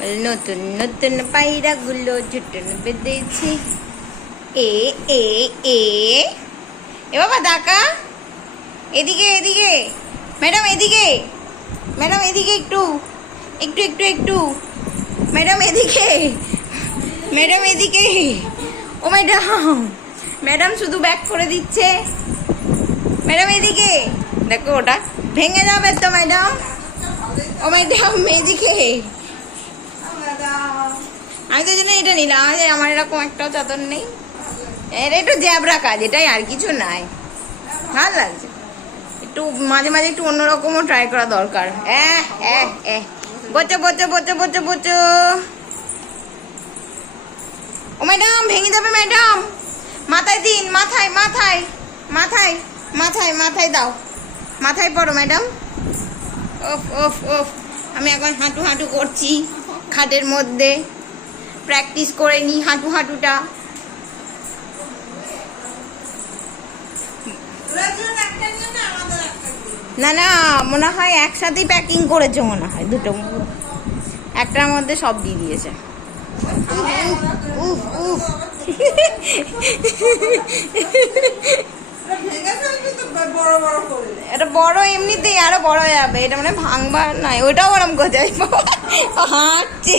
নতুন নতুন পায়রা গুলো ঝুটন বেঁধেছি। এ এ এ। এ বাবা ডাকা এদিকে এদিকে। ম্যাডাম এদিকে। ম্যাডাম, এদিকে একটু। একটু একটু একটু। ম্যাডাম, এদিকে। ম্যাডাম, এদিকে। ও ম্যাডাম ম্যাডাম শুধু ব্যাক করে দিচ্ছে। ম্যাডাম, এদিকে। দেখো ওটা ভেঙে যাবে তো, ম্যাডাম। ও ম্যাডাম, এদিকে। আমি তো জন্য এটা নিলাম। যে আমার এরকম একটাও চাদর নেই। এটা একটু জ্যাবরা কাজ, এটাই আর কিছু নাই। ভালো লাগছে। একটু মাঝে মাঝে একটু অন্যরকমও ট্রাই করা দরকার। এহ এহ এহ। বচো বচো বচো বচো বচো ও ম্যাডাম, ভেঙে যাবে ম্যাডাম। মাথায় দিন, মাথায় মাথায় মাথায় মাথায় মাথায় দাও। মাথায় পড়ো ম্যাডাম। ওফ ওফ ওফ। আমি এখন হাঁটু হাঁটু করছি। খাটের মধ্যে। প্র্যাকটিস করে নিই হাঁটু হাঁটুটা। না না, মনে হয় একসাথেই প্যাকিং করেছে মনে হয়, দুটো। একটার মধ্যে সব দিয়ে দিয়েছে। উফ উফ এটা বড় এমনিতেই, আরও বড় হয়ে যাবে, এটা মানে ভাঙবার নয় ওটাও ওরম কোথায় হাঁটছে।